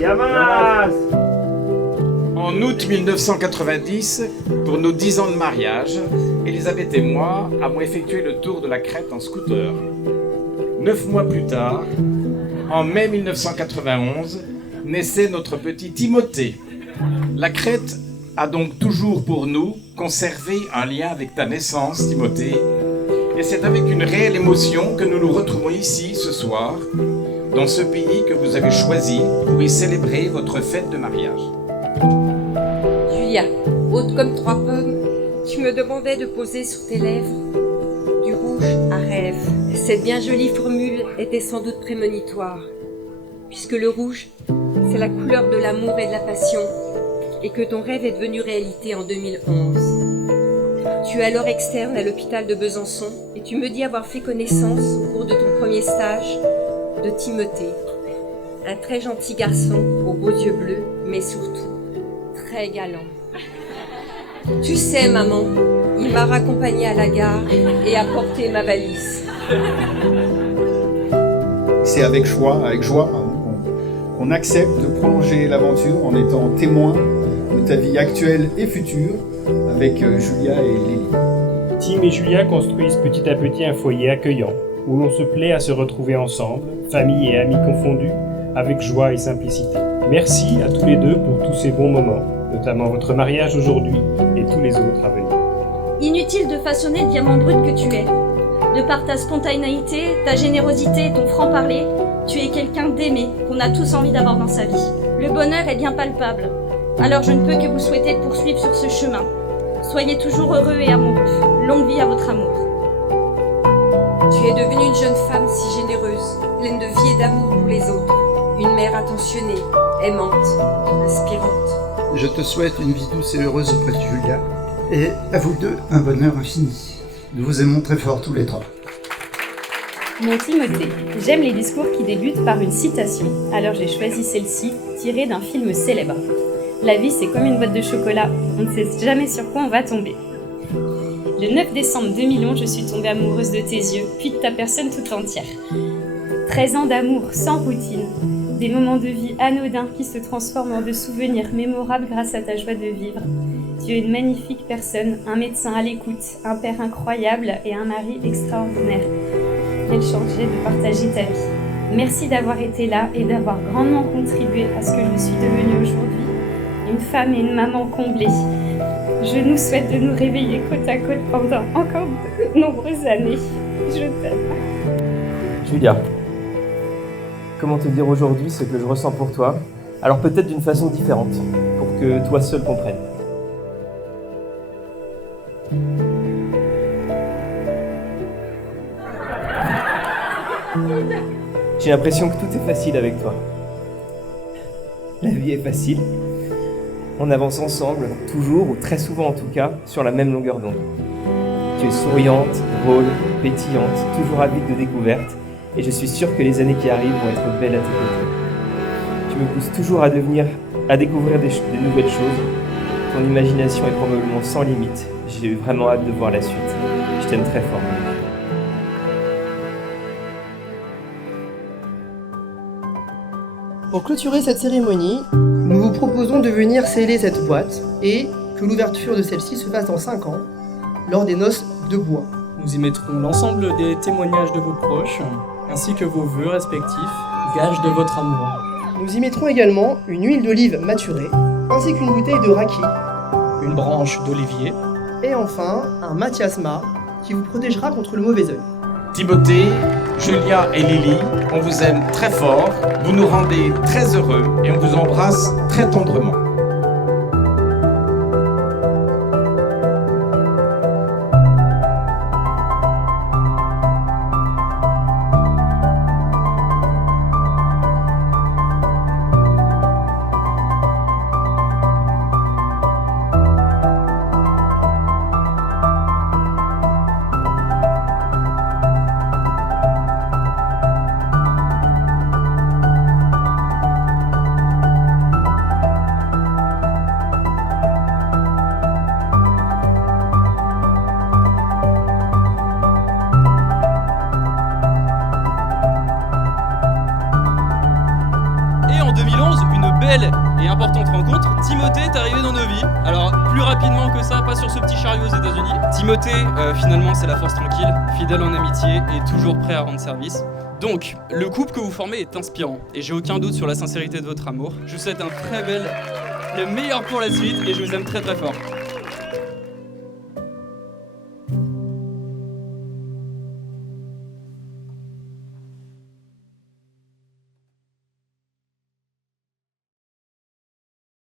Yamas! En août 1990, pour nos 10 ans de mariage, Elisabeth et moi avons effectué le tour de la Crète en scooter. 9 mois plus tard, en mai 1991, naissait notre petit Timothée. La Crète a donc toujours pour nous conservé un lien avec ta naissance, Timothée, et c'est avec une réelle émotion que nous nous retrouvons ici ce soir, dans ce pays que vous avez choisi pour y célébrer votre fête de mariage. Julia, haute comme 3 pommes, tu me demandais de poser sur tes lèvres du rouge à rêve. Cette bien jolie formule était sans doute prémonitoire, puisque le rouge, c'est la couleur de l'amour et de la passion, et que ton rêve est devenu réalité en 2011. Tu es alors externe à l'hôpital de Besançon, et tu me dis avoir fait connaissance au cours de ton premier stage de Timothée, un très gentil garçon aux beaux yeux bleus, mais surtout très galant. Tu sais, maman, il m'a raccompagnée à la gare et a porté ma valise. C'est avec joie, qu'on accepte de prolonger l'aventure en étant témoin de ta vie actuelle et future avec Julia et Lily. Tim et Julia construisent petit à petit un foyer accueillant, où l'on se plaît à se retrouver ensemble, famille et amis confondus, avec joie et simplicité. Merci à tous les deux pour tous ces bons moments, notamment votre mariage aujourd'hui et tous les autres à venir. Inutile de façonner le diamant brut que tu es. De par ta spontanéité, ta générosité et ton franc-parler, tu es quelqu'un d'aimé, qu'on a tous envie d'avoir dans sa vie. Le bonheur est bien palpable. Alors je ne peux que vous souhaiter de poursuivre sur ce chemin. Soyez toujours heureux et amoureux. Longue vie à votre amour. Tu es devenue une jeune femme si généreuse, pleine de vie et d'amour pour les autres. Une mère attentionnée, aimante, inspirante. Je te souhaite une vie douce et heureuse auprès de Julia. Et à vous deux, un bonheur infini. Nous vous aimons très fort tous les trois. Mon Timothée, j'aime les discours qui débutent par une citation. Alors j'ai choisi celle-ci, tirée d'un film célèbre. La vie, c'est comme une boîte de chocolat. On ne sait jamais sur quoi on va tomber. Le 9 décembre 2011, je suis tombée amoureuse de tes yeux, puis de ta personne toute entière. 13 ans d'amour sans routine. Des moments de vie anodins qui se transforment en de souvenirs mémorables grâce à ta joie de vivre. Tu es une magnifique personne, un médecin à l'écoute, un père incroyable et un mari extraordinaire. Quelle chance j'ai de partager ta vie. Merci d'avoir été là et d'avoir grandement contribué à ce que je suis devenue aujourd'hui. Une femme et une maman comblées. Je nous souhaite de nous réveiller côte à côte pendant encore de nombreuses années. Je t'aime. Julia, comment te dire aujourd'hui ce que je ressens pour toi? Alors peut-être d'une façon différente, pour que toi seul comprennes. J'ai l'impression que tout est facile avec toi. La vie est facile. On avance ensemble, toujours, ou très souvent en tout cas, sur la même longueur d'onde. Tu es souriante, drôle, pétillante, toujours avide de découvertes, et je suis sûr que les années qui arrivent vont être belles à tes côtés. Tu me pousses toujours à découvrir des nouvelles choses. Ton imagination est probablement sans limite. J'ai vraiment hâte de voir la suite. Je t'aime très fort. Pour clôturer cette cérémonie, nous vous proposons de venir sceller cette boîte et que l'ouverture de celle-ci se fasse dans 5 ans, lors des noces de bois. Nous y mettrons l'ensemble des témoignages de vos proches, ainsi que vos vœux respectifs, gages de votre amour. Nous y mettrons également une huile d'olive maturée, ainsi qu'une bouteille de raki, une branche d'olivier, et enfin un mathiasma qui vous protégera contre le mauvais œil. Timothée, Julia et Lily, on vous aime très fort, vous nous rendez très heureux et on vous embrasse très tendrement. est arrivé dans nos vies. Alors, plus rapidement que ça, pas sur ce petit chariot aux États-Unis. Timothée, finalement, c'est la force tranquille, fidèle en amitié et toujours prêt à rendre service. Donc, le couple que vous formez est inspirant et j'ai aucun doute sur la sincérité de votre amour. Je vous souhaite un très bel, le meilleur pour la suite et je vous aime très très fort.